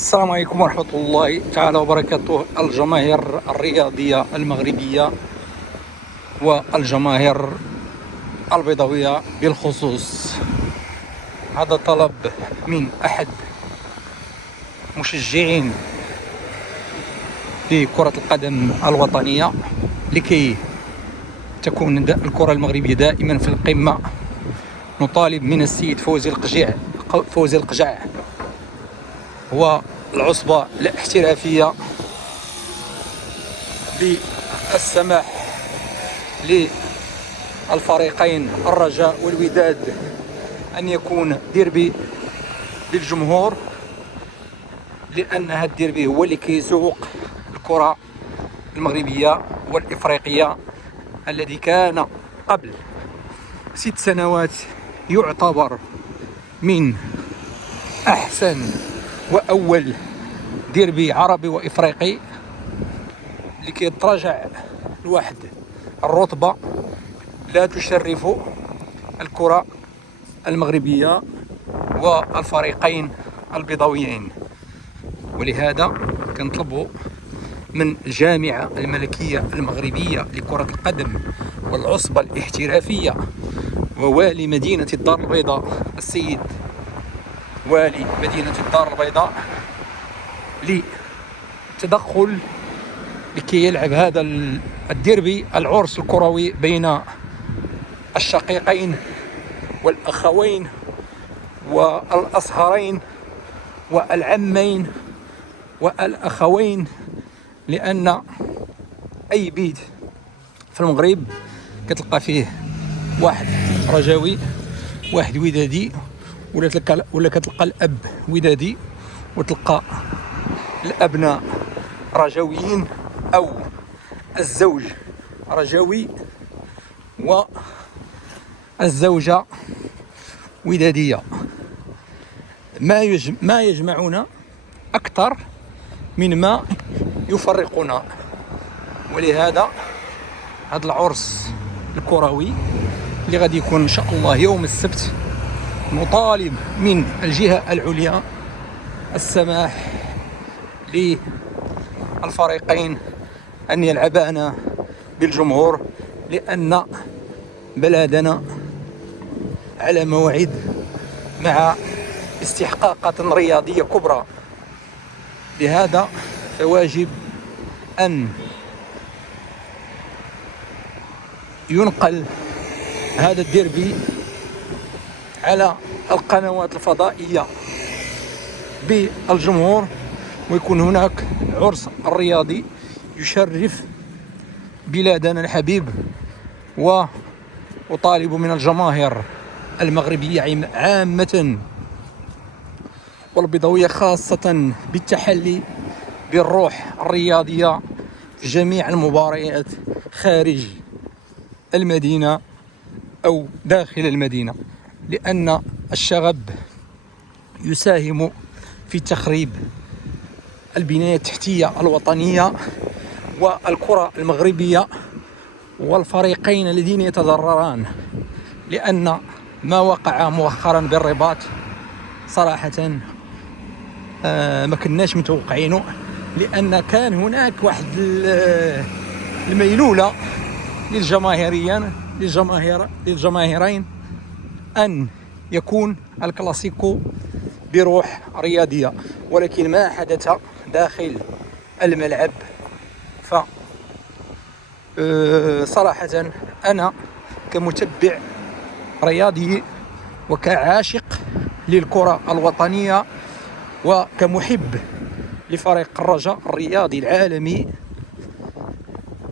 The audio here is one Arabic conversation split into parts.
السلام عليكم ورحمة الله تعالى وبركاته. الجماهير الرياضية المغربية والجماهير البيضاوية بالخصوص، هذا طلب من أحد مشجعين لكرة القدم الوطنية لكي تكون الكرة المغربية دائما في القمة. نطالب من السيد فوزي القجع والعصبة الاحترافية بالسماح للفريقين الرجاء والوداد أن يكون ديربي للجمهور، لأن هذا الديربي هو اللي كيسوق الكرة المغربية والإفريقية، الذي كان قبل 6 سنوات يعتبر من أحسن وأول ديربي عربي وإفريقي، لكي يتراجع لواحد الرتبة لا تشرف الكرة المغربية والفريقين البيضاويين. ولهذا كنطلبوا من الجامعة الملكية المغربية لكرة القدم والعصبة الاحترافية ووالي مدينة الدار البيضاء السيد والي مدينة الدار البيضاء للتدخل لكي يلعب هذا الديربي العرس الكروي بين الشقيقين والأخوين والأصهرين والعمين والأخوين، لأن أي بيت في المغرب كتلقى فيه واحد رجاوي واحد ودادي، ولا كتلقى الأب ودادي وتلقى الأبناء رجاويين أو الزوج رجاوي والزوجة ودادية. ما يجمعنا أكثر من ما يفرقنا. ولهذا هذا العرس الكروي اللي غادي يكون إن شاء الله يوم السبت، نطالب من الجهة العليا السماح للفريقين أن يلعبان بالجمهور، لأن بلادنا على موعد مع استحقاقات رياضية كبرى. لهذا فواجب أن ينقل هذا الديربي على القنوات الفضائية بالجمهور، ويكون هناك عرس الرياضي يشرف بلادنا الحبيب. وأطالب من الجماهير المغربية عامة والبيضاوية خاصة بالتحلي بالروح الرياضية في جميع المباريات خارج المدينة أو داخل المدينة، لأن الشغب يساهم في تخريب البنية التحتية الوطنية والكرة المغربية والفريقين الذين يتضرران. لأن ما وقع مؤخرا بالرباط صراحة ما كناش متوقعينه، لأن كان هناك واحد الميلولة للجماهيرين أن يكون الكلاسيكو بروح رياضية، ولكن ما حدث داخل الملعب. صراحة أنا كمتبع رياضي وكعاشق للكرة الوطنية وكمحب لفريق الرجاء الرياضي العالمي،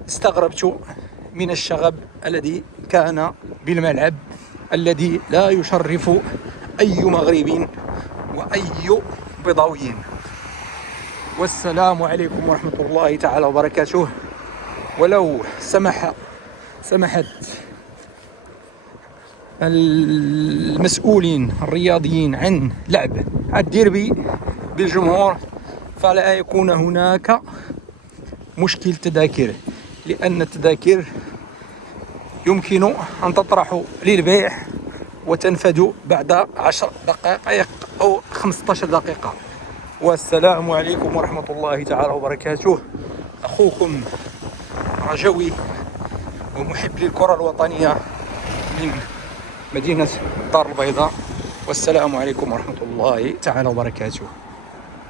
استغربت من الشغب الذي كان بالملعب، الذي لا يشرف أي مغرب وأي بيضاوي. والسلام عليكم ورحمة الله تعالى وبركاته. ولو سمحت المسؤولين الرياضيين عن لعب الديربي بالجمهور، فلا يكون هناك مشكل تذاكر، لأن التذاكر يمكن أن تطرح للبيع وتنفذ بعد 10 دقائق أو 15 دقيقة. والسلام عليكم ورحمة الله تعالى وبركاته. أخوكم رجوي ومحب للكرة الوطنية من مدينة الدار البيضاء، والسلام عليكم ورحمة الله تعالى وبركاته.